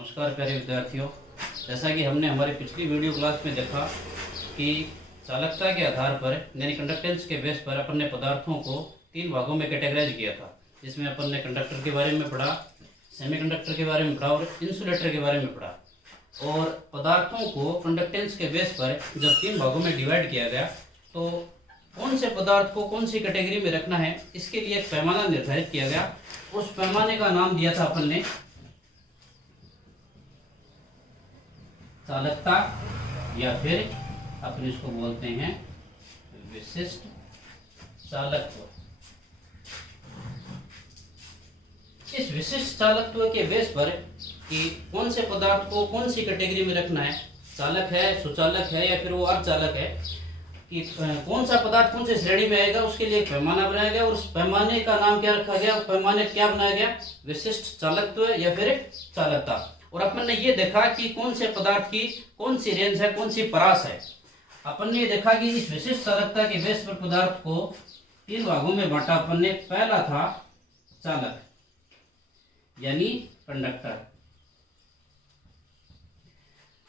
नमस्कार प्यारे विद्यार्थियों। जैसा कि हमने हमारी पिछली वीडियो क्लास में देखा कि चालकता के आधार पर यानी कंडक्टेंस के बेस पर अपन ने पदार्थों को तीन भागों में कैटेगराइज किया था, जिसमें अपन ने कंडक्टर के बारे में पढ़ा, सेमीकंडक्टर के बारे में पढ़ा और इंसुलेटर के बारे में पढ़ा। और पदार्थों को कंडक्टेंस के बेस पर जब तीन भागों में डिवाइड किया गया तो कौन से पदार्थ को कौन सी कैटेगरी में रखना है, इसके लिए एक पैमाना निर्धारित किया गया। उस पैमाने का नाम दिया था अपन ने चालकता, या फिर अपन इसको बोलते हैं विशिष्ट चालकत्व। इस विशिष्ट चालकत्व के बेस पर कि कौन से पदार्थ को कौन सी कैटेगरी में रखना है, चालक है, सुचालक है या फिर वो अर्धचालक है, कि कौन सा पदार्थ कौन से श्रेणी में आएगा, उसके लिए एक पैमाना बनाया गया। और उस पैमाने का नाम क्या रखा गया, पैमाने क्या बनाया गया, विशिष्ट चालकत्व या फिर चालकता। और अपन ने ये देखा कि कौन से पदार्थ की कौन सी रेंज है, कौन सी परास है। अपन ने देखा कि इस विशिष्ट चालकता के बेस पर पदार्थ को तीन भागों में बांटा अपन ने। पहला था चालक यानी कंडक्टर,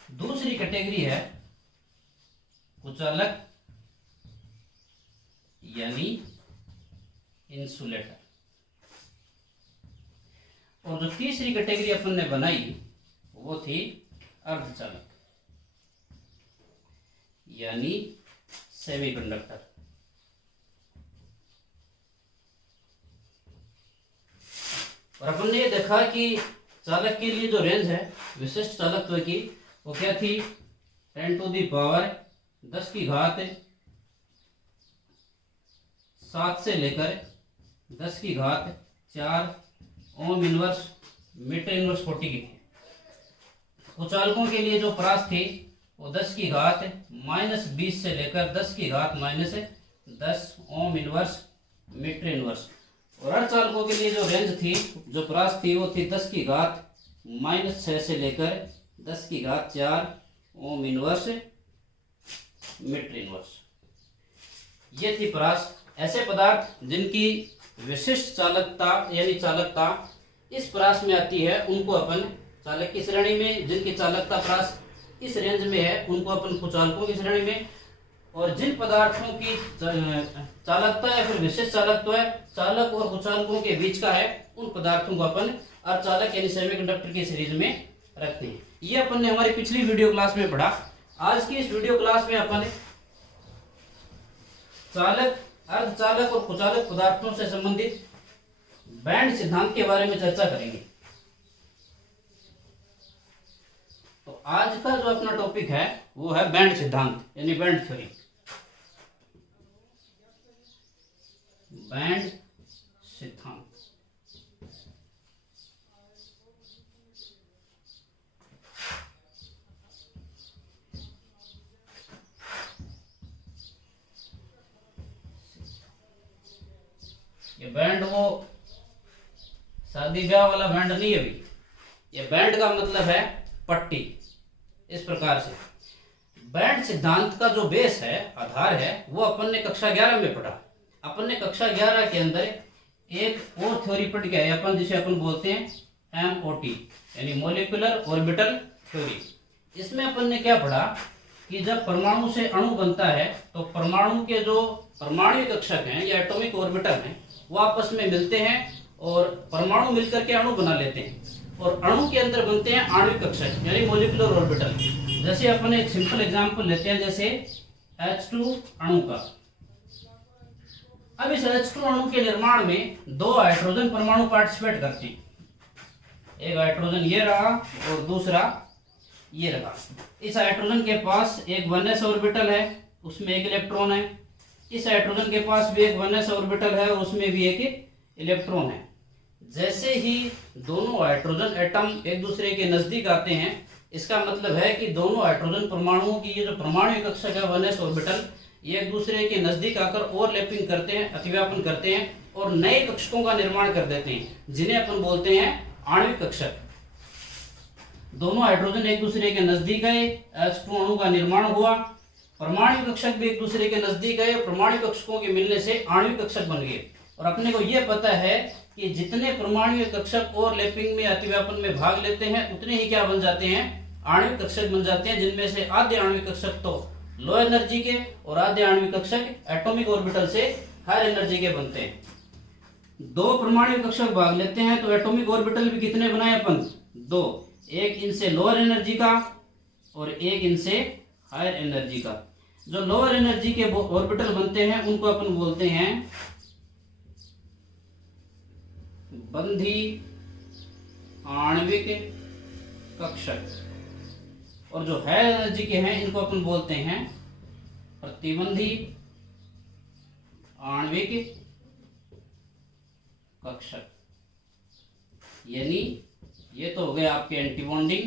दूसरी कैटेगरी है कुचालक यानी इंसुलेटर, और जो तीसरी कैटेगरी अपन ने बनाई वो थी अर्धचालक यानी सेमीकंडक्टर। और अपन ने ये देखा कि चालक के लिए जो रेंज है विशिष्ट चालकत्व की वो क्या थी, 10 टू दी पावर 10 की घात 7 से लेकर 10 की घात 4 ओम इनवर्स मीटर इनवर्स 40 की थी। कुचालकों के लिए जो परास थी वो 10 की घात -20 से लेकर 10 की घात -10 ओम इनवर्स मीटर इनवर्स। और अर्धचालकों के लिए जो रेंज थी, जो परास थी, वो थी 10 की घात -6 से लेकर 10 की घात 4 ओम इनवर्स मीटर इनवर्स। ये थी परास। ऐसे पदार्थ जिनकी विशिष्ट चालकता यानी चालकता इस परास में आती है उनको अपन चालक की श्रेणी में, जिनकी चालकता परास इस रेंज में है उनको अपन कुचालकों की श्रेणी में, और जिन पदार्थों की चालकता या फिर विशिष्ट चालकत्व है चालक और कुचालकों के बीच का है उन पदार्थों को अपन अर्धचालक यानी सेमीकंडक्टर की सीरीज में रखते हैं। ये अपन ने हमारी पिछली वीडियो क्लास में पढ़ा। आज की इस वीडियो क्लास में अपन चालक, अर्धचालक और कुचालक पदार्थों से संबंधित बैंड सिद्धांत के बारे में चर्चा करेंगे। तो आज का जो अपना टॉपिक है वो है बैंड सिद्धांत यानी बैंड थ्योरी। बैंड सिद्धांत ये बैंड वो शादी ब्याह वाला बैंड नहीं है अभी। ये बैंड का मतलब है पट्टी। इस प्रकार से बैंड सिद्धांत का जो बेस है, आधार है, वो अपन ने कक्षा 11 में पढ़ा। अपन ने कक्षा 11 के अंदर एक और थ्योरी पढ़ के आए अपन, जिसे अपन बोलते हैं MOT यानी मॉलिक्यूलर ऑर्बिटल थ्योरी। इसमें अपन ने क्या पढ़ा कि जब परमाणु से अणु बनता है तो परमाणु के जो परमाणु कक्षक हैं या एटॉमिक ऑर्बिटल हैं वो आपस में मिलते हैं और परमाणु मिलकर के अणु बना लेते हैं, और अणु के अंदर बनते हैं आणविक कक्षक यानी मॉलिक्यूलर ऑर्बिटल। जैसे अपन एक सिंपल एग्जांपल लेते हैं, जैसे H2 अणु का। अब इस H2 अणु के निर्माण में दो हाइड्रोजन परमाणु पार्टिसिपेट करते हैं। एक हाइड्रोजन ये रहा और दूसरा ये रहा। इस हाइड्रोजन के पास एक 1s ऑर्बिटल है, उसमें एक इलेक्ट्रॉन है। इस हाइड्रोजन के पास भी एक 1s ऑर्बिटल है और उसमें भी एक इलेक्ट्रॉन है। जैसे ही दोनों हाइड्रोजन एटम एक दूसरे के नजदीक आते हैं, इसका मतलब है कि दोनों हाइड्रोजन परमाणुओं की ये जो परमाणु कक्षक है 1s ऑर्बिटल, ये एक दूसरे के नजदीक आकर ओवरलैपिंग करते हैं, अतिव्यापन करते हैं और नए कक्षकों का निर्माण कर देते हैं, जिन्हें अपन बोलते हैं आणविक कक्षक। दोनों हाइड्रोजन एक दूसरे के नजदीक आए, H2 अणु का निर्माण हुआ, परमाणु कक्षक भी एक दूसरे के नजदीक आए, परमाणु कक्षकों के मिलने से आणविक कक्षक बन गए। और अपने को यह पता है कि जितने परमाणु कक्षक ओवरलैपिंग में अतिव्यापन में भाग लेते हैं उतने ही क्या बन जाते हैं, आणविक कक्षक बन जाते हैं, जिनमें से आधे आणविक कक्षक तो लो एनर्जी के और आधे आणविक कक्षक एटॉमिक ऑर्बिटल से हायर एनर्जी के बनते हैं। दो परमाणु कक्षक भाग लेते हैं तो एटॉमिक ऑर्बिटल भी कितने बनाए अपन, दो, एक इनसे लोअर एनर्जी का और एक इनसे हायर एनर्जी का। जो लोअर एनर्जी के ऑर्बिटल बनते हैं उनको अपन बोलते हैं बंधी आणविक कक्षक और जो हायर एनर्जी के हैं इनको अपन बोलते हैं प्रतिबंधी आणविक कक्षक। यानी ये तो हो गए आपके एंटीबॉन्डिंग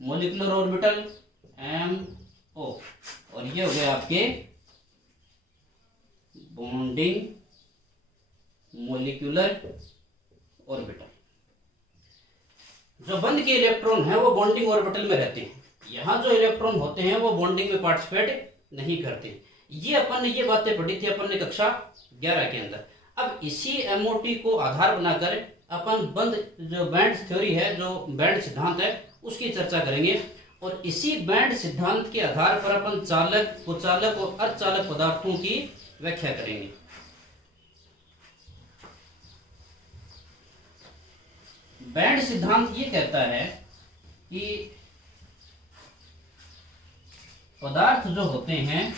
मोलिकुलर ऑर्बिटल MO और ये हो गए आपके बॉन्डिंग मोलिकुलर ऑर्बिटल। जो बंद के इलेक्ट्रॉन है वो बॉन्डिंग ऑर्बिटल में रहते हैं, यहाँ जो इलेक्ट्रॉन होते हैं वो बॉन्डिंग में पार्टिसिपेट नहीं करते। ये अपन ने ये बातें पढ़ी थी अपन ने कक्षा 11 के अंदर। अब इसी MOT को आधार बनाकर अपन बंद जो बैंड थ्योरी है, जो बैंड सिद्धांत है, उसकी चर्चा करेंगे और इसी बैंड सिद्धांत के आधार पर अपन चालक, कुचालक और अर्धचालक पदार्थों की व्याख्या करेंगे। बैंड सिद्धांत ये कहता है कि पदार्थ जो होते हैं,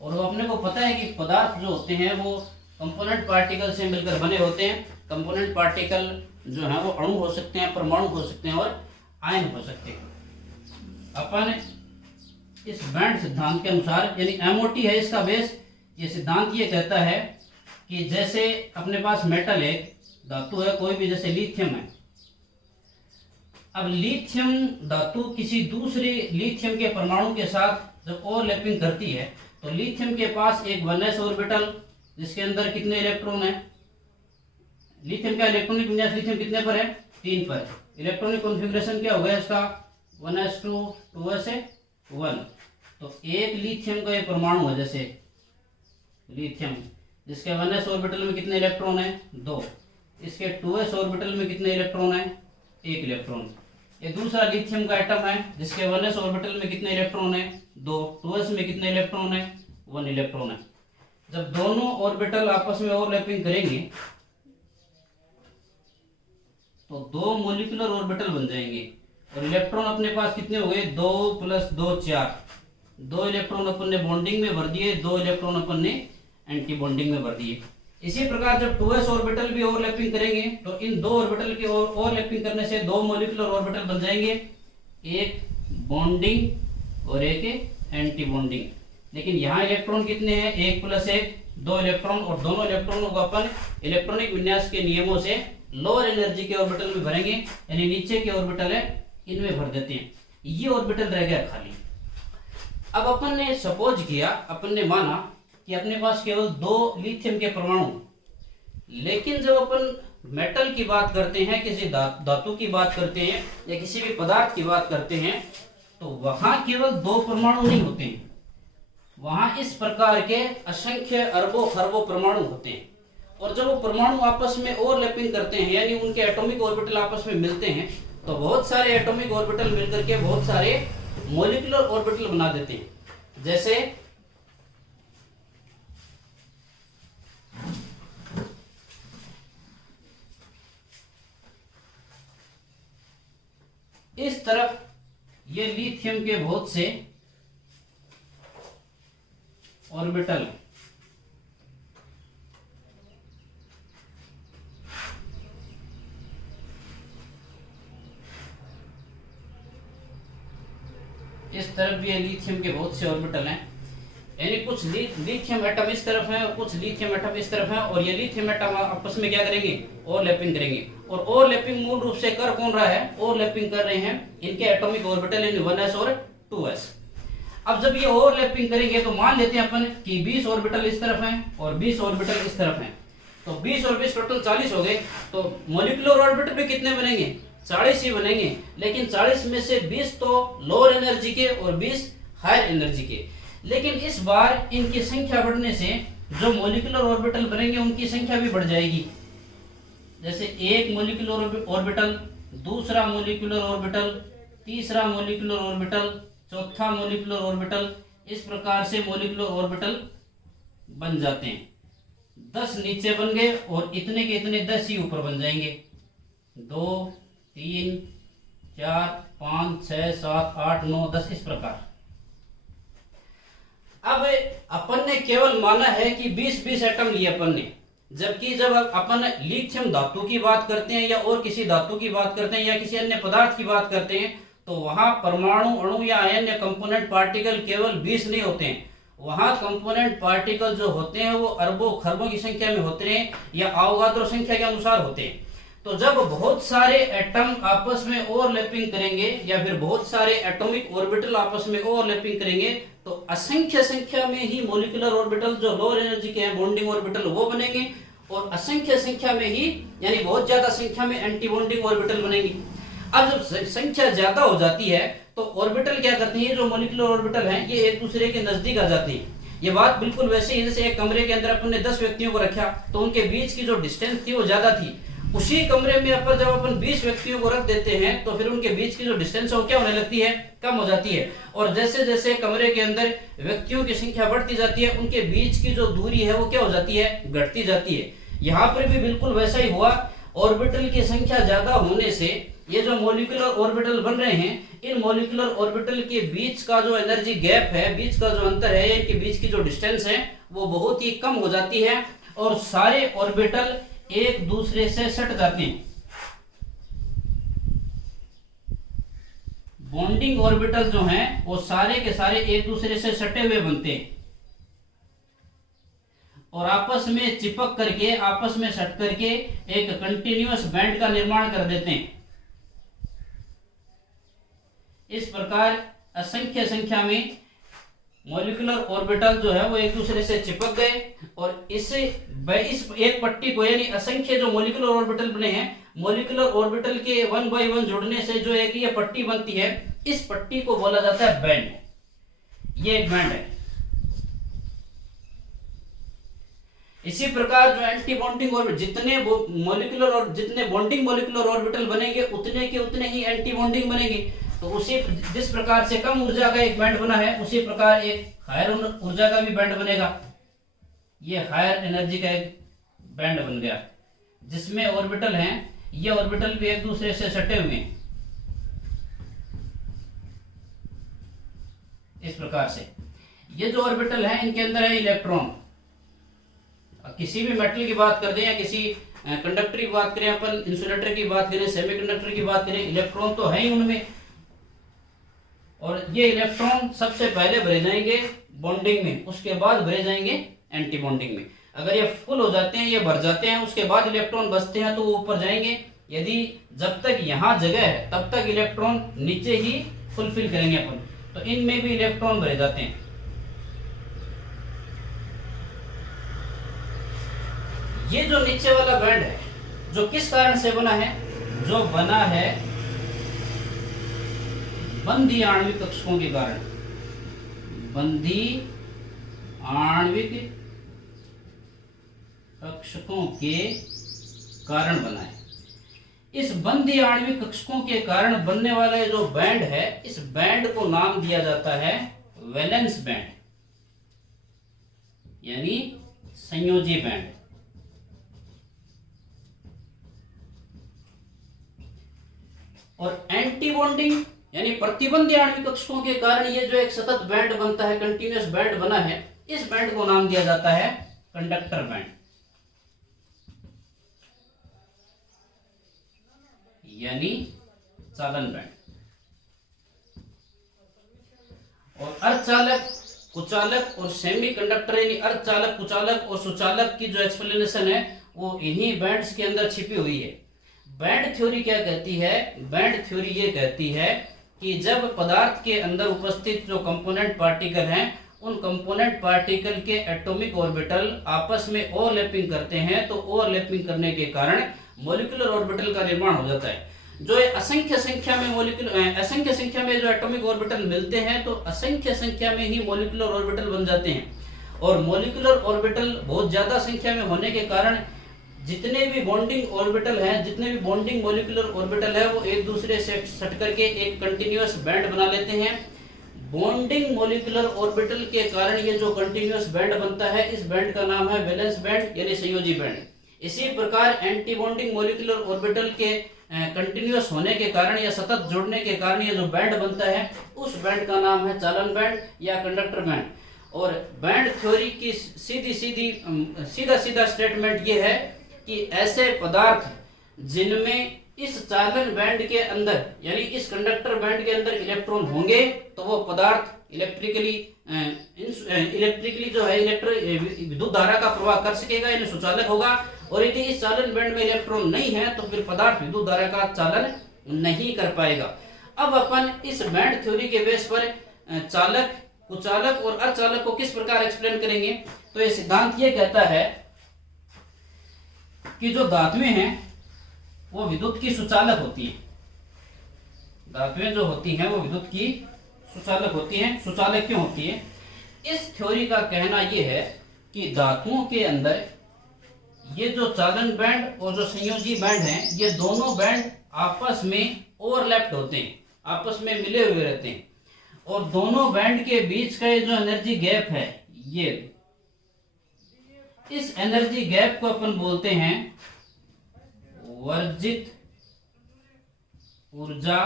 और वो अपने को पता है कि पदार्थ जो होते हैं वो कंपोनेंट पार्टिकल से मिलकर बने होते हैं। कंपोनेंट पार्टिकल जो है वो अणु हो सकते हैं, परमाणु हो सकते हैं और आयन हो सकते हैं। अपन इस बैंड सिद्धांत के अनुसार, यानी MOT है इसका बेस, ये सिद्धांत ये कहता है कि जैसे अपने पास मेटल है, धातु है कोई भी, जैसे लिथियम है। अब लिथियम धातु किसी दूसरे लिथियम के परमाणु के साथ जब ओवरलैपिंग करती है तो लिथियम के पास एक 1s ऑर्बिटल जिसके अंदर कितने इलेक्ट्रॉन है, लिथियम का इलेक्ट्रॉनिक विन्यास लिथियम कितने पर है, 3 पर। इलेक्ट्रॉनिक कॉन्फ़िगरेशन क्या होगा इसका, 1s2 2s1। तो एक लिथियम का ये परमाणु है, जैसे लिथियम, जिसके 1s ऑर्बिटल में कितने इलेक्ट्रॉन है, 2। इसके 2s ऑर्बिटल में कितने इलेक्ट्रॉन है, 1 इलेक्ट्रॉन। ये दूसरा लिथियम का एटम है जिसके 1s ऑर्बिटल में कितने इलेक्ट्रॉन है, 2। 2s में कितने इलेक्ट्रॉन है, 1 इलेक्ट्रॉन है। जब दोनों ऑर्बिटल आपस में ओवरलैपिंग करेंगे तो 2 मोलिकुलर ऑर्बिटल बन जाएंगे और इलेक्ट्रॉन अपने पास कितने हो गए, 2 + 2 4। 2 इलेक्ट्रॉन अपन ने बॉन्डिंग में भर दिए, 2 इलेक्ट्रॉन अपन ने एंटी बॉन्डिंग में भर दिए। इसी प्रकार जब 2s ऑर्बिटल भी ओवरलैपिंग करेंगे तो इन 2 ऑर्बिटल के ओवरलैपिंग करने से 2 मोलिकुलर ऑर्बिटल बन जाएंगे, एक बॉन्डिंग और एक एंटी बॉन्डिंग। लेकिन यहाँ इलेक्ट्रॉन कितने हैं, 1 + 1 2 इलेक्ट्रॉन, और दोनों इलेक्ट्रॉनों को अपन इलेक्ट्रॉनिक विन्यास के नियमों से लोअर एनर्जी के ऑर्बिटल में भरेंगे, यानी नीचे के ऑर्बिटल है इनमें भर देते हैं। ये ऑर्बिटल रह गया खाली। अब अपन ने सपोज किया, अपन ने माना कि अपने पास केवल 2 लिथियम के परमाणु, लेकिन जब अपन मेटल की बात करते हैं, किसी धातु की बात करते हैं या किसी भी पदार्थ की बात करते हैं, तो वहां केवल 2 परमाणु नहीं होते हैं, वहां इस प्रकार के असंख्य अरबों खरबों परमाणु होते हैं। और जब वो परमाणु आपस में ओवरलैपिंग करते हैं, यानी उनके एटॉमिक ऑर्बिटल आपस में मिलते हैं, तो बहुत सारे एटॉमिक ऑर्बिटल मिलकर के बहुत सारे मोलिकुलर ऑर्बिटल बना देते हैं। जैसे इस तरफ ये लिथियम के बहुत से ऑर्बिटल, इस तरफ भी लिथियम के बहुत से ऑर्बिटल हैं, यानी कुछ लिथियम एटम इस तरफ है और कुछ लिथियम एटम इस तरफ है, और ये लिथियम एटम आपस में क्या करेंगे, ओवरलैपिंग करेंगे। और ओवरलैपिंग मूल रूप से कर कौन रहा है, ओवरलैपिंग कर रहे हैं इनके एटॉमिक ऑर्बिटल, यानी 1s और 2s। अब जब ये ओवरलैपिंग करेंगे तो मान लेते हैं अपन कि 20 ऑर्बिटल इस तरफ हैं और 20 ऑर्बिटल इस तरफ हैं, तो 20 और 20 टोटल 40 हो गए। तो मोलिकुलर ऑर्बिटल भी कितने बनेंगे, 40 ही बनेंगे। लेकिन 40 में से 20 तो लोअर एनर्जी के और 20 हायर एनर्जी के। लेकिन इस बार इनकी संख्या बढ़ने से जो मॉलिक्यूलर ऑर्बिटल बनेंगे उनकी संख्या भी बढ़ जाएगी। जैसे एक मॉलिक्यूलर ऑर्बिटल, दूसरा मॉलिक्यूलर ऑर्बिटल, तीसरा मॉलिक्यूलर ऑर्बिटल, चौथा मॉलिक्यूलर ऑर्बिटल, इस प्रकार से मॉलिक्यूलर ऑर्बिटल बन जाते हैं। 10 नीचे बन गए और इतने के इतने 10 ही ऊपर बन जाएंगे। 2 3 4 5 6 7 8 9 10 इस प्रकार। अब अपन ने केवल माना है कि 20-20 एटम लिए अपन ने, जबकि जब अपन लिथियम धातु की बात करते हैं या और किसी धातु की बात करते हैं या किसी अन्य पदार्थ की बात करते हैं तो वहां परमाणु, अणु या आयन या कंपोनेंट पार्टिकल केवल 20 नहीं होते हैं। वहां कंपोनेंट पार्टिकल जो होते हैं वो अरबों खरबों की संख्या में होते हैं या अवोगाद्रो संख्या के अनुसार होते हैं। तो जब बहुत सारे एटम आपस में ओवरलैपिंग करेंगे या फिर बहुत सारे एटॉमिक ऑर्बिटल आपस में ओवरलैपिंग करेंगे तो असंख्य संख्या में ही मॉलिक्यूलर ऑर्बिटल जो लोअर एनर्जी के हैं बॉन्डिंग ऑर्बिटल वो बनेंगे और असंख्य संख्या में ही यानी बहुत ज्यादा संख्या में एंटी बॉन्डिंग ऑर्बिटल बनेंगे। अब जब संख्या ज्यादा हो जाती है तो ऑर्बिटल क्या करते हैं, जो मॉलिक्यूलर ऑर्बिटल हैं ये एक दूसरे के नजदीक आ जाते हैं। ये बात बिल्कुल वैसे ही जैसे एक कमरे के अंदर अपन ने 10 व्यक्तियों को रखा तो उनके बीच की जो डिस्टेंस थी वो ज्यादा थी। उसी कमरे में अपन जब अपन 20 व्यक्तियों को रख देते हैं तो फिर उनके बीच की जो डिस्टेंस है वो क्या होने लगती है, कम हो जाती है। और जैसे जैसे कमरे के अंदर व्यक्तियों की संख्या बढ़ती जाती है उनके बीच की जो दूरी है वो क्या हो जाती है, घटती जाती है। यहाँ पर भी बिल्कुल वैसा ही हुआ। ऑर्बिटल की संख्या ज्यादा होने से ये जो मॉलिक्यूलर ऑर्बिटल बन रहे हैं इन मॉलिक्यूलर ऑर्बिटल के बीच का जो एनर्जी गैप है, बीच का जो अंतर है, इनके बीच की जो डिस्टेंस है वो बहुत ही कम हो जाती है और सारे ऑर्बिटल एक दूसरे से सट जाते हैं। बॉन्डिंग ऑर्बिटल जो हैं वो सारे के सारे एक दूसरे से सटे हुए बनते हैं और आपस में चिपक करके, आपस में सट करके एक कंटिन्यूअस बैंड का निर्माण कर देते हैं। इस प्रकार असंख्य संख्या में मॉलिक्यूलर ऑर्बिटल जो है वो एक दूसरे से चिपक गए और इस एक पट्टी को यानी असंख्य जो मॉलिक्यूलर ऑर्बिटल बने हैं, मॉलिक्यूलर ऑर्बिटल के 1 बाय 1 जुड़ने से जो एक ये पट्टी बनती है, इस पट्टी को बोला जाता है बैंड। ये एक बैंड है। इसी प्रकार जो एंटी बॉन्डिंग ऑर्बिटल, जितने मॉलिक्यूलर और जितने बॉन्डिंग मॉलिक्यूलर ऑर्बिटल बनेंगे उतने के उतने ही एंटी बॉन्डिंग बनेंगे। तो उसी जिस प्रकार से कम ऊर्जा का एक बैंड बना है उसी प्रकार एक हायर ऊर्जा का भी बैंड बनेगा। ये हायर एनर्जी का एक बैंड बन गया जिसमें ऑर्बिटल हैं, ये ऑर्बिटल भी एक दूसरे से सटे हुए हैं। इस प्रकार से ये जो ऑर्बिटल है इनके अंदर है इलेक्ट्रॉन। किसी भी मेटल की बात करते हैं या किसी कंडक्टर की बात करें, अपन इंसुलेटर की बात करें, सेमीकंडक्टर की बात करें, इलेक्ट्रॉन तो है ही उनमें। और ये इलेक्ट्रॉन सबसे पहले भरे जाएंगे बॉन्डिंग में, उसके बाद भरे जाएंगे एंटी बॉन्डिंग में। अगर ये फुल हो जाते हैं, ये भर जाते हैं, उसके बाद इलेक्ट्रॉन बचते हैं तो वो ऊपर जाएंगे। यदि जब तक यहाँ जगह है तब तक इलेक्ट्रॉन नीचे ही फुलफिल करेंगे अपन, तो इनमें भी इलेक्ट्रॉन भरे जाते हैं। ये जो नीचे वाला बैंड है जो किस कारण से बना है, जो बना है बंधी आणविक कक्षकों के कारण। बंधी आणविक कक्षकों के कारण बना है। इस बंधी आणविक कक्षकों के कारण बनने वाला जो बैंड है, इस बैंड को नाम दिया जाता है वैलेंस बैंड यानी संयोजी बैंड। और एंटी बॉन्डिंग यानी प्रतिबंधी आणविक कक्षकों के कारण ये जो एक सतत बैंड बनता है, कंटिन्यूअस बैंड बना है, इस बैंड को नाम दिया जाता है कंडक्टर बैंड यानी चालन बैंड। और अर्धचालक, कुचालक और सेमी कंडक्टर यानी अर्धचालक, कुचालक और सुचालक की जो एक्सप्लेनेशन है वो इन्हीं बैंड्स के अंदर छिपी हुई है। बैंड थ्योरी क्या कहती है? बैंड थ्योरी ये कहती है कि जब पदार्थ के अंदर उपस्थित जो कंपोनेंट पार्टिकल हैं उन कंपोनेंट पार्टिकल के एटॉमिक ऑर्बिटल आपस में ओवरलैपिंग करते हैं तो ओवरलैपिंग करने के कारण मॉलिक्यूलर ऑर्बिटल का निर्माण हो जाता है। जो असंख्य संख्या में जो एटॉमिक ऑर्बिटल मिलते हैं तो असंख्य संख्या में ही मॉलिक्यूलर ऑर्बिटल बन जाते हैं। और मॉलिक्यूलर ऑर्बिटल बहुत ज्यादा संख्या में होने के कारण जितने भी बॉन्डिंग ऑर्बिटल हैं, जितने भी बॉन्डिंग मॉलिक्यूलर ऑर्बिटल है, वो एक दूसरे से सट करके एक कंटिन्यूअस बैंड बना लेते हैं। बॉन्डिंग मॉलिक्यूलर ऑर्बिटल के कारण ये जो कंटिन्यूअस बैंड बनता है, इस बैंड का नाम है वैलेंस बैंड यानी संयोजी बैंड। इसी प्रकार एंटी बॉन्डिंग मॉलिक्यूलर ऑर्बिटल के कंटिन्यूअस होने के कारण या सतत जुड़ने के कारण ये जो बैंड बनता है, उस बैंड का नाम है चालन बैंड या कंडक्टर बैंड। और बैंड थ्योरी की सीधा सीधा स्टेटमेंट ये है कि ऐसे पदार्थ जिनमें इस चालन बैंड के अंदर यानी इस कंडक्टर बैंड के अंदर इलेक्ट्रॉन होंगे, तो वो पदार्थ इलेक्ट्रिकली जो है विद्युत धारा का प्रवाह कर सकेगा यानी सुचालक होगा। और यदि इस चालन बैंड में इलेक्ट्रॉन नहीं है तो फिर पदार्थ विद्युत धारा का चालन नहीं कर पाएगा। अब अपन इस बैंड थ्योरी के बेस पर चालक, कुचालक और अर्धचालक को किस प्रकार एक्सप्लेन करेंगे। तो ये सिद्धांत ये कहता है कि जो धातुएं हैं वो विद्युत की सुचालक होती हैं। धातुएं जो होती हैं वो विद्युत की सुचालक होती हैं। सुचालक क्यों होती है? इस थ्योरी का कहना यह है कि धातुओं के अंदर ये जो चालन बैंड और जो संयोजी बैंड हैं, ये दोनों बैंड आपस में ओवरलैप्ड होते हैं, आपस में मिले हुए रहते हैं। और दोनों बैंड के बीच का ये जो एनर्जी गैप है, ये इस एनर्जी गैप को अपन बोलते हैं वर्जित ऊर्जा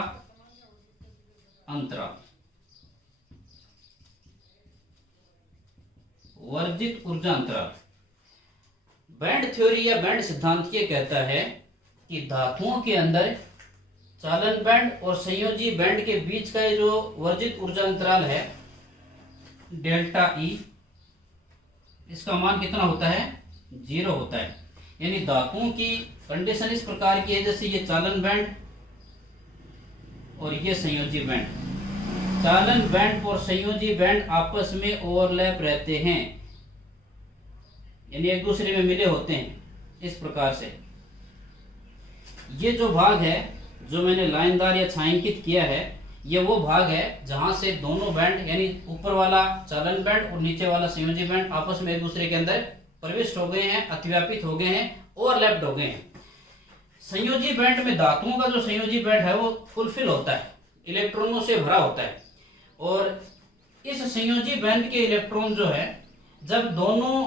अंतराल। वर्जित ऊर्जा अंतराल। बैंड थ्योरी या बैंड सिद्धांत ये कहता है कि धातुओं के अंदर चालन बैंड और संयोजी बैंड के बीच का ये जो वर्जित ऊर्जा अंतराल है डेल्टा ई, इसका मान कितना होता है? 0 होता है। यानी धातुओं की कंडीशन इस प्रकार की है, जैसे ये चालन बैंड और ये संयोजी बैंड। चालन बैंड और संयोजी बैंड आपस में ओवरलैप रहते हैं, यानी एक दूसरे में मिले होते हैं। इस प्रकार से ये जो भाग है, जो मैंने लाइनदार या छायांकित किया है, ये वो भाग है जहां से दोनों बैंड यानी ऊपर वाला चालन बैंड और नीचे वाला संयोजी बैंड आपस में एक दूसरे के अंदर प्रविष्ट हो गए हैं, अतिव्यापित हो गए हैं, ओवरलैप्ड हो गए हैं। संयोजी बैंड में धातुओं का जो संयोजी बैंड है वो फुलफिल होता है, इलेक्ट्रॉनों से भरा होता है। और इस संयोजी बैंड के इलेक्ट्रॉन जो है, जब दोनों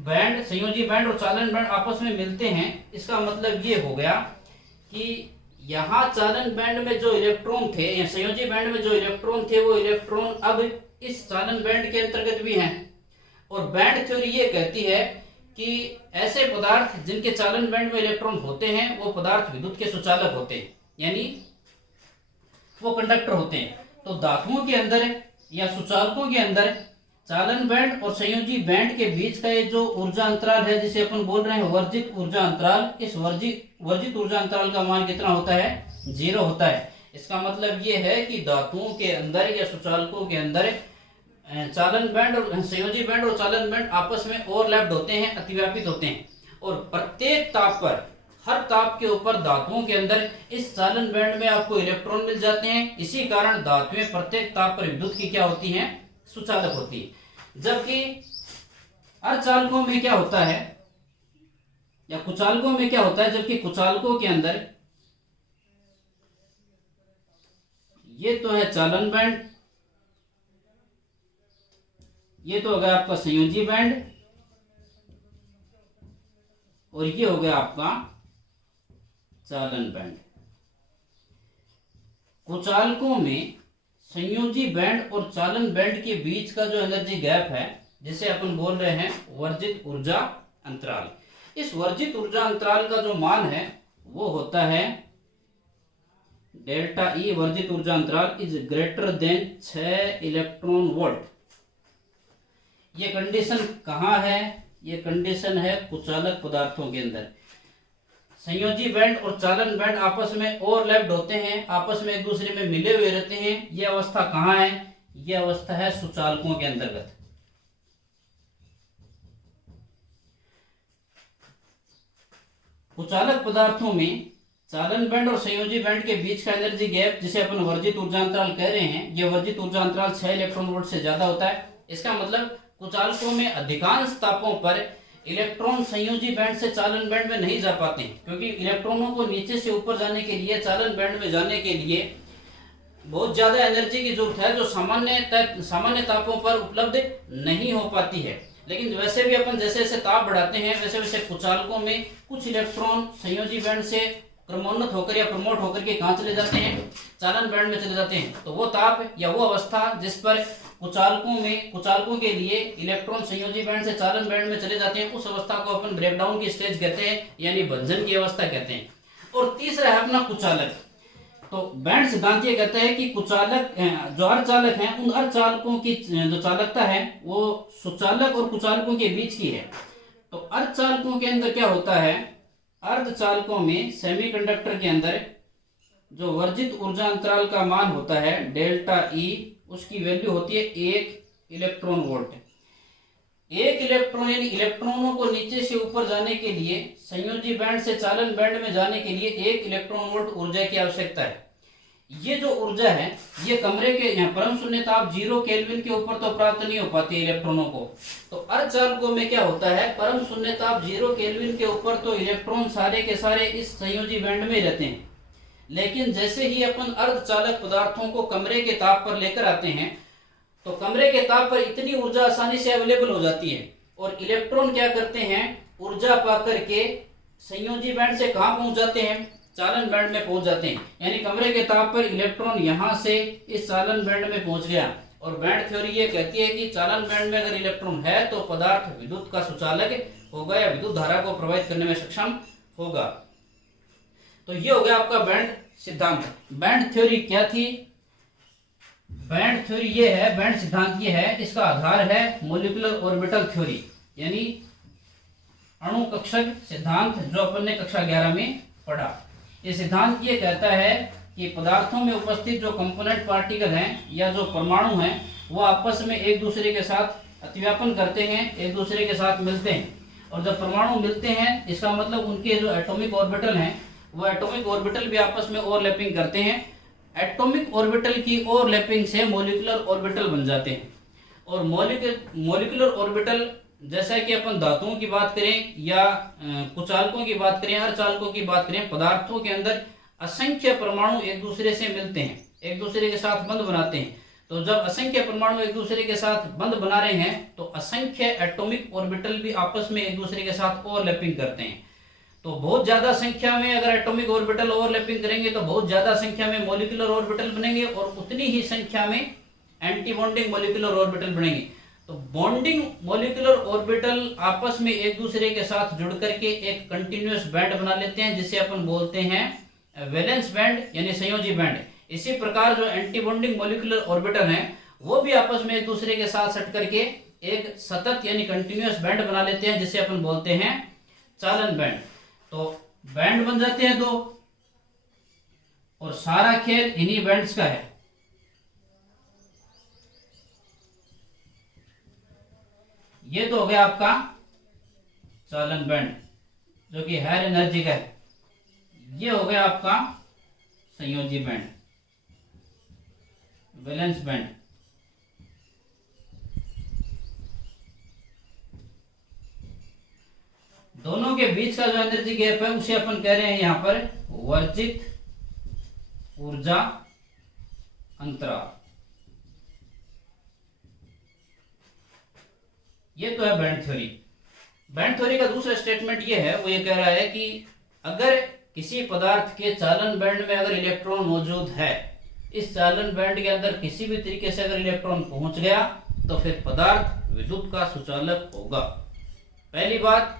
बैंड संयोजी बैंड और चालन बैंड आपस में मिलते हैं, इसका मतलब ये हो गया कि यहाँ चालन बैंड में जो इलेक्ट्रॉन थे या संयोजी बैंड में जो इलेक्ट्रॉन थे, वो इलेक्ट्रॉन अब इस चालन बैंड के अंतर्गत भी हैं। और बैंड थ्योरी ये कहती है कि ऐसे पदार्थ जिनके चालन बैंड में इलेक्ट्रॉन होते हैं, वो पदार्थ विद्युत के सुचालक होते हैं, यानी वो कंडक्टर होते हैं। तो धातुओं के अंदर या सुचालकों के अंदर चालन बैंड और संयोजी बैंड के बीच का ये जो ऊर्जा अंतराल है, जिसे अपन बोल रहे हैं वर्जित ऊर्जा अंतराल, इस वर्जित ऊर्जा अंतराल का मान कितना होता है? 0 होता है। इसका मतलब ये है कि धातुओं के अंदर या सुचालकों के अंदर चालन बैंड और संयोजी बैंड और चालन बैंड आपस में ओवरलैप्ड होते हैं, अतिव्यापित होते हैं। और प्रत्येक ताप पर, हर ताप के ऊपर धातुओं के अंदर इस चालन बैंड में आपको इलेक्ट्रॉन मिल जाते हैं। इसी कारण धातुएं प्रत्येक ताप पर विद्युत की क्या होती हैं? सुचालक होती है। जबकि अर्धचालकों में क्या होता है या कुचालकों में क्या होता है? जबकि कुचालकों के अंदर ये तो है चालन बैंड, ये तो हो गया आपका संयोजी बैंड, और ये हो गया आपका चालन बैंड। कुचालकों में संयोजी बैंड और चालन बैंड के बीच का जो एनर्जी गैप है, जिसे अपन बोल रहे हैं वर्जित ऊर्जा अंतराल। इस वर्जित ऊर्जा अंतराल का जो मान है वो होता है डेल्टा ई। वर्जित ऊर्जा अंतराल is greater than 6 electron volt. ये कंडीशन कहाँ है? ये कंडीशन है कुचालक पदार्थों के अंदर। संयोजी बैंड और चालन बैंड आपस में ओवरलैप्ड होते हैं, आपस में एक दूसरे में मिले हुए रहते हैं। यह अवस्था कहाँ है? यह अवस्था है सुचालकों के अंतर्गत। कुचालक पदार्थों में चालन बैंड और संयोजी बैंड के बीच का एनर्जी गैप, जिसे अपन वर्जित ऊर्जा अंतराल कह रहे हैं, यह वर्जित ऊर्जा अंतराल 6 इलेक्ट्रॉन वोल्ट से ज्यादा होता है। इसका मतलब कुचालकों में अधिकांश तापों पर इलेक्ट्रॉन संयोजी बैंड से चालन बैंड में नहीं जा पाते हैं, क्योंकि इलेक्ट्रॉनों को नीचे से ऊपर जाने के लिए, चालन बैंड में जाने के लिए बहुत ज्यादा एनर्जी की जरूरत है, जो सामान्य तापों पर उपलब्ध नहीं हो पाती है। लेकिन वैसे भी अपन जैसे जैसे ताप बढ़ाते हैं वैसे वैसे कुचालकों में कुछ इलेक्ट्रॉन संयोजी बैंड से क्रमोन्नत होकर या प्रमोट होकर के कहाँ चले जाते हैं, चालन बैंड में चले जाते हैं। तो वो ताप या वो अवस्था जिस पर कुचालकों के लिए इलेक्ट्रॉन संयोजी बैंड से चालन बैंड में चले जाते हैं, उस अवस्था को अपन ब्रेकडाउन की स्टेज कहते हैं, यानी भंजन की अवस्था कहते हैं। और तीसरा है अपना कुचालक। तो बैंड सिद्धांत ये कहता है कि कुचालक जो अर्धचालक हैं, उन अर्धचालकों की जो चालकता है वो सुचालक और कुचालकों के बीच की है। तो अर्धचालकों के अंदर क्या होता है, अर्धचालकों में सेमीकंडक्टर के अंदर जो वर्जित ऊर्जा अंतराल का मान होता है डेल्टा ई, उसकी वैल्यू होती है 1 इलेक्ट्रॉन वोल्ट। 1 इलेक्ट्रॉन यानी इलेक्ट्रॉनों को नीचे से ऊपर जाने के लिए, संयोजी बैंड से चालन बैंड में जाने के लिए 1 इलेक्ट्रॉन वोल्ट ऊर्जा की आवश्यकता है। ये जो ऊर्जा है ये कमरे के यहाँ परम शून्य ताप 0 केल्विन के ऊपर तो प्राप्त नहीं हो पाती है इलेक्ट्रॉनों को। तो अर्धचालकों में क्या होता है, परम शून्य ताप 0 केल्विन के ऊपर तो इलेक्ट्रॉन सारे के सारे इस संयोजी बैंड में रहते हैं, लेकिन जैसे ही अपन अर्धचालक पदार्थों को कमरे के ताप पर लेकर आते हैं तो कमरे के ताप पर इतनी ऊर्जा आसानी से अवेलेबल हो जाती है और इलेक्ट्रॉन क्या करते हैं, ऊर्जा पाकर के संयोजी बैंड से कहां पहुंच जाते हैं, चालन बैंड में पहुंच जाते हैं। यानी कमरे के ताप पर इलेक्ट्रॉन यहां से इस चालन बैंड में पहुंच गया। और बैंड थ्योरी ये कहती है कि चालन बैंड में अगर इलेक्ट्रॉन है तो पदार्थ विद्युत का सुचालक होगा या विद्युत धारा को प्रवाहित करने में सक्षम होगा। तो ये हो गया आपका बैंड सिद्धांत। बैंड थ्योरी क्या थी, बैंड थ्योरी ये है, बैंड सिद्धांत ये है, इसका आधार है मॉलिक्यूलर ऑर्बिटल थ्योरी, यानी अणु कक्षक सिद्धांत, जो अपन ने कक्षा 11 में पढ़ा। ये सिद्धांत ये कहता है कि पदार्थों में उपस्थित जो कंपोनेंट पार्टिकल हैं या जो परमाणु हैं वो आपस में एक दूसरे के साथ अतिव्यापन करते हैं, एक दूसरे के साथ मिलते हैं। और जब परमाणु मिलते हैं इसका मतलब उनके जो एटॉमिक ऑर्बिटल हैं वो एटॉमिक ऑर्बिटल भी आपस में ओवरलैपिंग करते हैं। एटॉमिक ऑर्बिटल की ओवरलैपिंग से मॉलिक्यूलर ऑर्बिटल बन जाते हैं। और मॉलिक्यूलर ऑर्बिटल जैसा कि अपन धातुओं की बात करें या कुचालकों की बात करें, अर्धचालकों की बात करें, पदार्थों के अंदर असंख्य परमाणु एक दूसरे से मिलते हैं, एक दूसरे के साथ बंध बनाते हैं। तो जब असंख्य परमाणु एक दूसरे के साथ बंध बना रहे हैं तो असंख्य एटॉमिक ऑर्बिटल भी आपस में एक दूसरे के साथ ओवरलैपिंग करते हैं। तो बहुत ज्यादा संख्या में अगर एटॉमिक ऑर्बिटल ओवरलैपिंग करेंगे तो बहुत ज्यादा संख्या में मॉलिक्यूलर ऑर्बिटल बनेंगे और उतनी ही संख्या में एंटी बॉन्डिंग मॉलिक्यूलर ऑर्बिटल बनेंगे। तो बॉन्डिंग मॉलिक्यूलर ऑर्बिटल आपस में एक दूसरे के साथ जुड़ करके एक कंटिन्यूअस बैंड बना लेते हैं, जिसे अपन बोलते हैं वैलेंस बैंड यानी संयोजी बैंड। इसी प्रकार जो एंटी बॉन्डिंग मॉलिक्यूलर ऑर्बिटल हैं वो भी आपस में एक दूसरे के साथ सट करके एक सतत यानी कंटिन्यूअस बैंड बना लेते हैं, जिसे अपन बोलते हैं चालन बैंड। तो बैंड बन जाते हैं दो और सारा खेल इन्हीं बैंड्स का है। ये तो हो गया आपका चालन बैंड जो कि हायर एनर्जी का है। ये हो गया आपका संयोजी बैंड, वैलेंस बैंड। दोनों के बीच का जो एनर्जी गैप है उसे अपन कह रहे हैं यहां पर वर्जित ऊर्जा अंतराल। ये तो है बैंड थ्योरी। बैंड थ्योरी का दूसरा स्टेटमेंट ये है, वो ये कह रहा है कि अगर किसी पदार्थ के चालन बैंड में अगर इलेक्ट्रॉन मौजूद है, इस चालन बैंड के अंदर किसी भी तरीके से अगर इलेक्ट्रॉन पहुंच गया तो फिर पदार्थ विद्युत का सुचालक होगा। पहली बात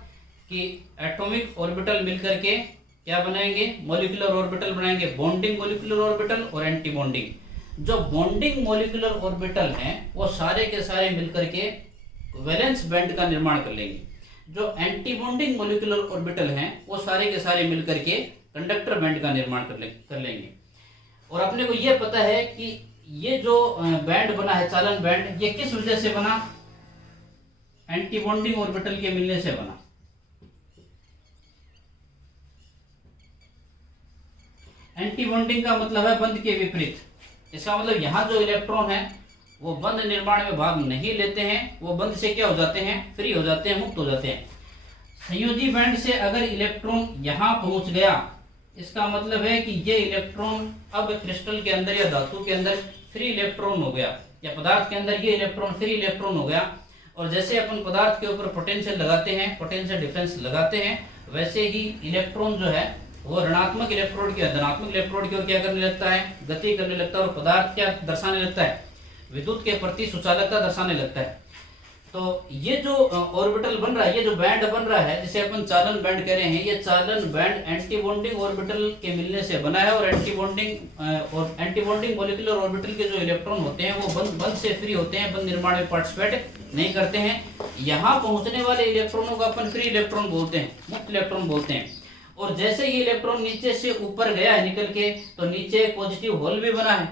कि एटॉमिक ऑर्बिटल मिलकर के क्या बनाएंगे, मॉलिक्यूलर ऑर्बिटल बनाएंगे, बॉन्डिंग मॉलिक्यूलर ऑर्बिटल और एंटी बॉन्डिंग। जो बॉन्डिंग मॉलिक्यूलर ऑर्बिटल हैं वो सारे के सारे मिलकर के वैलेंस बैंड का निर्माण कर लेंगे। जो एंटी बॉन्डिंग मॉलिक्यूलर ऑर्बिटल हैं वो सारे के सारे मिलकर के कंडक्टर बैंड का निर्माण कर लेंगे। और अपने को यह पता है कि ये जो बैंड बना है चालन बैंड, ये किस वजह से बना, एंटी बॉन्डिंग ऑर्बिटल के मिलने से बना। एंटी बॉन्डिंग का मतलब है बंध के विपरीत। इसका मतलब यहां जो इलेक्ट्रॉन है वो बंध निर्माण में भाग नहीं लेते हैं, वो बंध से क्या हो जाते हैं, फ्री हो जाते हैं, मुक्त हो जाते हैं। संयोजी बैंड से अगर इलेक्ट्रॉन यहाँ पहुंच गया, इसका मतलब है कि ये इलेक्ट्रॉन अब क्रिस्टल के अंदर या धातु के अंदर फ्री इलेक्ट्रॉन हो गया, या पदार्थ के अंदर ये इलेक्ट्रॉन फ्री इलेक्ट्रॉन हो गया। और जैसे अपन पदार्थ के ऊपर पोटेंशियल लगाते हैं, पोटेंशियल डिफरेंस लगाते हैं, वैसे ही इलेक्ट्रॉन जो है वो ऋणात्मक इलेक्ट्रोड की धनात्मक इलेक्ट्रोड की ओर क्या करने लगता है, गति करने लगता है, और पदार्थ क्या दर्शाने लगता है, विद्युत के प्रति सुचालकता दर्शाने लगता है। तो ये जो ऑर्बिटल बन रहा है, ये जो बैंड बन रहा है, जिसे अपन चालन बैंड कह रहे हैं, ये चालन बैंड एंटी बॉन्डिंग ऑर्बिटल के मिलने से बना है। और एंटी बॉन्डिंग मॉलिक्यूलर ऑर्बिटल के जो इलेक्ट्रॉन होते हैं वो बंध से फ्री होते हैं, बंध निर्माण में पार्टिसिपेट नहीं करते हैं। यहाँ पहुंचने वाले इलेक्ट्रॉनों को अपन फ्री इलेक्ट्रॉन बोलते हैं, मुक्त इलेक्ट्रॉन बोलते हैं। और जैसे ये इलेक्ट्रॉन नीचे से ऊपर गया है निकल के, तो नीचे एक पॉजिटिव होल भी बना है,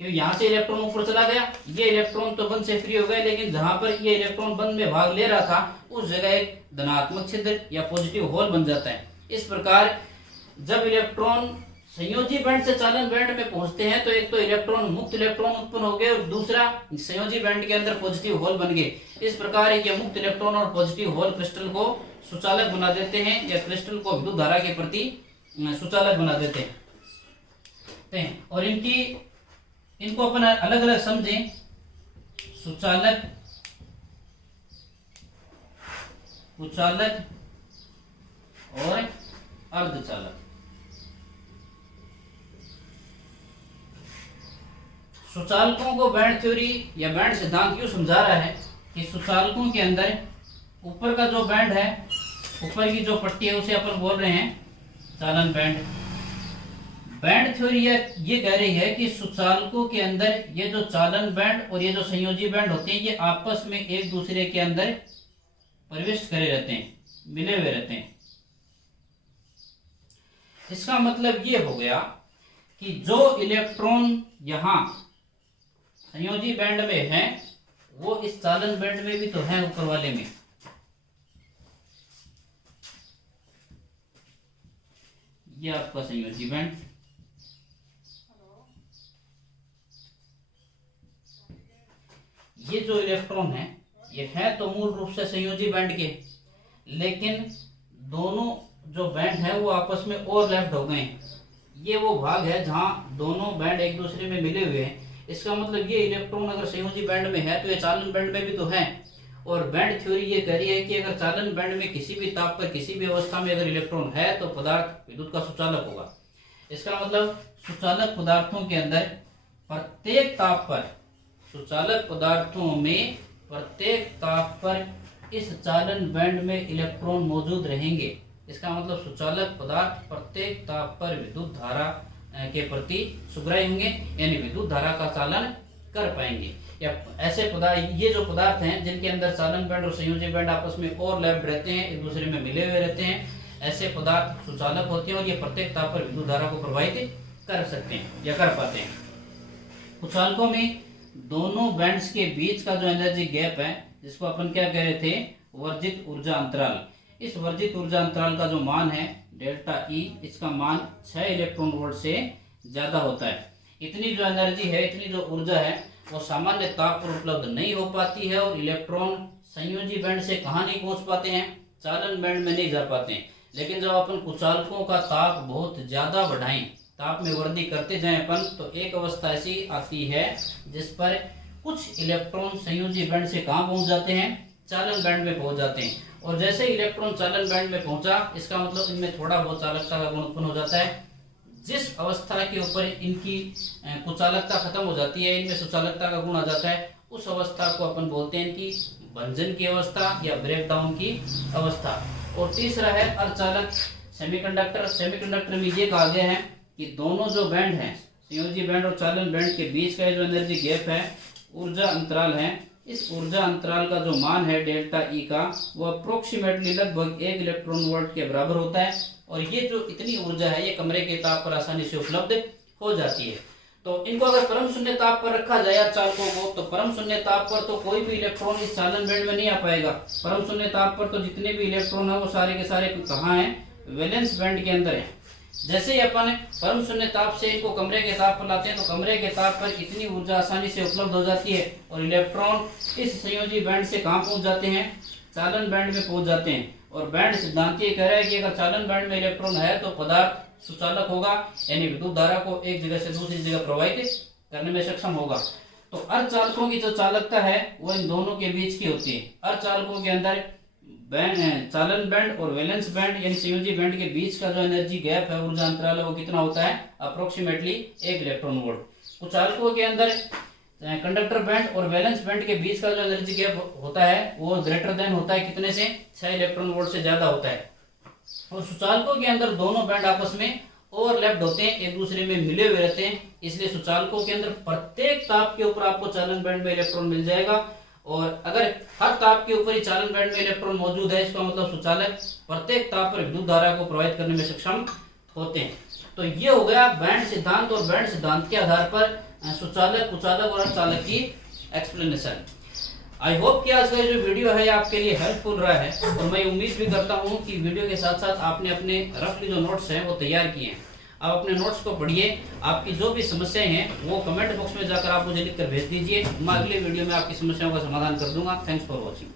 क्योंकि यहाँ से इलेक्ट्रॉन ऊपर चला गया, ये इलेक्ट्रॉन तो बंध से फ्री हो गए, लेकिन जहां पर ये इलेक्ट्रॉन बंध में भाग ले रहा था उस जगह एक धनात्मक छिद्र या पॉजिटिव होल बन जाता है। इस प्रकार जब इलेक्ट्रॉन संयोजी बैंड से चालन बैंड में पहुंचते हैं, तो एक तो इलेक्ट्रॉन मुक्त इलेक्ट्रॉन उत्पन्न हो गए, और दूसरा संयोजी बैंड के अंदर पॉजिटिव होल बन गए। इस प्रकार ये मुक्त इलेक्ट्रॉन और पॉजिटिव होल क्रिस्टल को सुचालक बना देते हैं, या क्रिस्टल को विद्युत धारा के प्रति सुचालक बना देते हैं। और इनको अपन अलग अलग समझें, सुचालक, कुचालक और अर्धचालक। सुचालकों को बैंड थ्योरी या बैंड सिद्धांत क्यों समझा रहा है कि सुचालकों के अंदर ऊपर का जो बैंड है, ऊपर की जो पट्टी है, उसे अपन बोल रहे हैं चालन बैंड। बैंड थ्योरी ये कह रही है कि सुचालकों के अंदर ये जो चालन बैंड और ये जो संयोजी बैंड होते हैं, ये आपस में एक दूसरे के अंदर प्रविष्ट करे रहते हैं, मिले हुए रहते हैं। इसका मतलब ये हो गया कि जो इलेक्ट्रॉन यहां संयोजी बैंड में है, वो इस चालन बैंड में भी तो है, ऊपर वाले में। ये आपका संयोजी बैंड, ये जो इलेक्ट्रॉन है ये है तो मूल रूप से संयोजी बैंड के, लेकिन दोनों जो बैंड है वो आपस में ओवरलैप्ड हो गए हैं। ये वो भाग है जहां दोनों बैंड एक दूसरे में मिले हुए हैं। इसका मतलब ये इलेक्ट्रॉन अगर संयोजी बैंड में है तो ये चालन बैंड में भी तो है। और बैंड थ्योरी ये कह रही है कि अगर चालन बैंड में किसी भी ताप पर किसी भी अवस्था में अगर इलेक्ट्रॉन है तो पदार्थ विद्युत का सुचालक होगा। इसका मतलब सुचालक पदार्थों के अंदर प्रत्येक ताप पर, सुचालक पदार्थों में प्रत्येक ताप पर इस चालन बैंड में इलेक्ट्रॉन मौजूद रहेंगे। इसका मतलब सुचालक पदार्थ प्रत्येक ताप पर विद्युत धारा के प्रति सुग्राही होंगे, यानी विद्युत धारा का चालन कर पाएंगे। या ऐसे पदार्थ, ये जो पदार्थ हैं जिनके अंदर चालन बैंड और संयोजी बैंड आपस में ओवरलैप्ड रहते हैं, एक दूसरे में मिले हुए रहते हैं, ऐसे पदार्थ सुचालक होते हैं और ये प्रत्येक ताप पर विद्युत धारा को प्रवाहित कर सकते हैं या कर पाते हैं। कुचालकों में दोनों बैंड्स के बीच का जो एनर्जी गैप है, जिसको अपन क्या कह रहे थे, वर्जित ऊर्जा अंतराल। इस वर्जित ऊर्जा अंतराल का जो मान है डेल्टा ई, इसका मान 6 इलेक्ट्रॉन वोल्ट से ज्यादा होता है। इतनी जो एनर्जी है, इतनी जो ऊर्जा है, वो सामान्य ताप पर उपलब्ध नहीं हो पाती है, और इलेक्ट्रॉन संयोजी बैंड से कहाँ नहीं पहुंच पाते हैं, चालन बैंड में नहीं जा पाते हैं। लेकिन जब अपन कुचालकों का ताप बहुत ज्यादा बढ़ाएं, ताप में वृद्धि करते जाएं अपन, तो एक अवस्था ऐसी आती है जिस पर कुछ इलेक्ट्रॉन संयोजी बैंड से कहाँ पहुंच जाते हैं, चालन बैंड में पहुंच जाते हैं। और जैसे इलेक्ट्रॉन चालन बैंड में पहुंचा, इसका मतलब इनमें थोड़ा बहुत चालकता का गुण उत्पन्न हो जाता है। जिस अवस्था के ऊपर इनकी कुचालकता खत्म हो जाती है, इनमें सुचालकता का गुण आ जाता है, उस अवस्था को अपन बोलते हैं इनकी भंजन की अवस्था या ब्रेकडाउन की अवस्था। और तीसरा है अर्धचालक सेमीकंडक्टर। सेमीकंडक्टर में ये कहा गया है कि दोनों जो बैंड हैं, संयोजी बैंड और चालन बैंड के बीच का जो एनर्जी गैप है, ऊर्जा अंतराल है, इस ऊर्जा अंतराल का जो मान है डेल्टा ई का, वो अप्रोक्सीमेटली लगभग 1 इलेक्ट्रॉन वोल्ट के बराबर होता है। और ये जो इतनी ऊर्जा है, ये कमरे के ताप पर आसानी से उपलब्ध हो जाती है। तो इनको अगर परम शून्य ताप पर रखा जाए चालकों को, तो परम शून्य ताप पर तो कोई भी इलेक्ट्रॉन इस चालन बैंड में नहीं आ पाएगा। परम शून्य ताप पर तो जितने भी इलेक्ट्रॉन है वो सारे के सारे कहाँ हैं, वैलेंस बैंड के अंदर है। जैसे ही अपन परम शून्य ताप से इनको कमरे के ताप पर लाते हैं तो कमरे के ताप पर इतनी ऊर्जा आसानी से उपलब्ध हो जाती है और इलेक्ट्रॉन इस संयोजी बैंड से कहाँ पहुंच जाते हैं, चालन बैंड में पहुंच जाते हैं। और बैंड सिद्धांत ये कह रहा है कि अगर चालन बैंड में इलेक्ट्रॉन है तो पदार्थ सुचालक होगा, यानी विद्युत धारा को एक जगह से दूसरी जगह प्रवाहित करने में सक्षम होगा। तो अर्धचालकों की जो चालकता है वो इन दोनों के बीच की होती है। अर्धचालकों के अंदर चालन बैंड और वैलेंस बैंड यानी संयोजी बैंड के बीच का जो एनर्जी गैप है, ऊर्जा अंतराल है, वो कितना होता है, अप्रोक्सीमेटली 1 इलेक्ट्रॉन वोल्ट। कुचालकों के अंदर कंडक्टर बैंड और वैलेंस बैंड के बीच का जो एनर्जी गैप होता है वो ग्रेटर देन होता है कितने से, 6 इलेक्ट्रॉन वोल्ट से ज्यादा होता है। और सुचालकों के अंदर दोनों बैंड आपस में ओवरलैप्ड होते हैं, एक दूसरे में मिले हुए रहते हैं, इसलिए सुचालकों के अंदर प्रत्येक ताप के ऊपर आपको चालन बैंड में इलेक्ट्रॉन मिल जाएगा। और अगर हर ताप के ऊपर ही चालन बैंड में इलेक्ट्रॉन मौजूद है, इसका मतलब सुचालक प्रत्येक ताप पर विद्युत धारा को प्रवाहित करने में सक्षम होते हैं। तो ये हो गया बैंड सिद्धांत, और बैंड सिद्धांत के आधार पर सुचालक, कुचालक और अर्धचालक की एक्सप्लेनेशन। आई होप कि आज का जो वीडियो है आपके लिए हेल्पफुल रहा है, और मैं उम्मीद भी करता हूँ कि वीडियो के साथ साथ आपने अपने रफली जो नोट्स हैं वो तैयार किए हैं। आप अपने नोट्स को पढ़िए, आपकी जो भी समस्याएं हैं वो कमेंट बॉक्स में जाकर आप मुझे लिखकर भेज दीजिए। मैं अगले वीडियो में आपकी समस्याओं का समाधान कर दूंगा। Thanks for watching.